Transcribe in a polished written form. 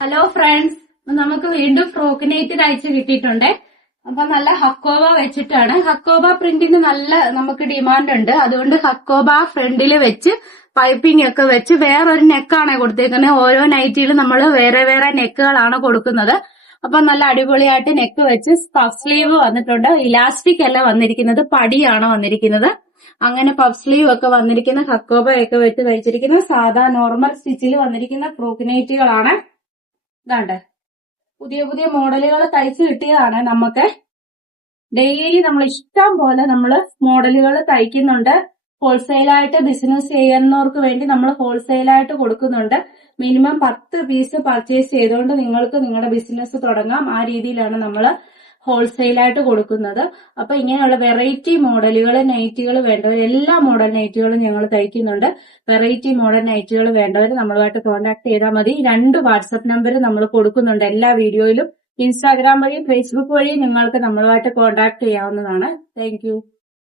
Hello friends, നമുക്ക് വീണ്ടും frock നെയ്റ്റ് തയ്ച്ച് കിട്ടിയിട്ടുണ്ട്. അപ്പൊ നല്ല ഹക്കോബ വെച്ചിട്ടാണ്. ഹക്കോബ പ്രിന്റിന് നല്ല നമുക്ക് ഡിമാൻഡ് ഉണ്ട്. അതുകൊണ്ട് ഹക്കോബ ഫ്രണ്ടില് വെച്ച് പൈപ്പിംഗ് ഒക്കെ വെച്ച് വേറൊരു നെക്കാണ് കൊടുത്തേക്കുന്നത്. ഓരോ നൈറ്റിയിലും നമ്മൾ വേറെ വേറെ നെക്കുകളാണ് കൊടുക്കുന്നത്. അപ്പൊ നല്ല അടിപൊളിയായിട്ട് നെക്ക് വെച്ച് പഫ് സ്ലീവ് വന്നിട്ടുണ്ട്. ഇലാസ്റ്റിക് അല്ല വന്നിരിക്കുന്നത്, പടിയാണ് വന്നിരിക്കുന്നത്. അങ്ങനെ പഫ് സ്ലീവ് ഒക്കെ വന്നിരിക്കുന്ന ഹക്കോബ ഒക്കെ വെച്ച് തയ്ച്ചിരിക്കുന്ന സാധാ നോർമൽ സ്റ്റിച്ചിൽ വന്നിരിക്കുന്ന ഫ്രോക്ക് നൈറ്റികളാണ്. ഇതാണ്ട് പുതിയ പുതിയ മോഡലുകൾ തയ്ച്ചു കിട്ടിയതാണ്. നമുക്ക് ഡെയിലി നമ്മൾ ഇഷ്ടം പോലെ നമ്മൾ മോഡലുകൾ തയ്ക്കുന്നുണ്ട്. ഹോൾസെയിലായിട്ട് ബിസിനസ് ചെയ്യുന്നവർക്ക് വേണ്ടി നമ്മൾ ഹോൾസെയിലായിട്ട് കൊടുക്കുന്നുണ്ട്. മിനിമം 10 പീസ് പർച്ചേസ് ചെയ്തുകൊണ്ട് നിങ്ങൾക്ക് നിങ്ങളുടെ ബിസിനസ് തുടങ്ങാം. ആ രീതിയിലാണ് നമ്മൾ ഹോൾസെയിലായിട്ട് കൊടുക്കുന്നത്. അപ്പൊ ഇങ്ങനെയുള്ള വെറൈറ്റി മോഡലുകൾ നൈറ്റുകൾ വേണ്ടവർ, എല്ലാ മോഡൽ നൈറ്റുകളും ഞങ്ങൾ തയ്ക്കുന്നുണ്ട്. വെറൈറ്റി മോഡൽ നൈറ്റുകൾ വേണ്ടവർ നമ്മളുമായിട്ട് കോൺടാക്ട് ചെയ്താൽ മതി. 2 വാട്സപ്പ് നമ്പർ നമ്മൾ കൊടുക്കുന്നുണ്ട് എല്ലാ വീഡിയോയിലും. ഇൻസ്റ്റാഗ്രാം വഴിയും ഫേസ്ബുക്ക് വഴിയും നിങ്ങൾക്ക് നമ്മളുമായിട്ട് കോൺടാക്ട് ചെയ്യാവുന്നതാണ്. താങ്ക്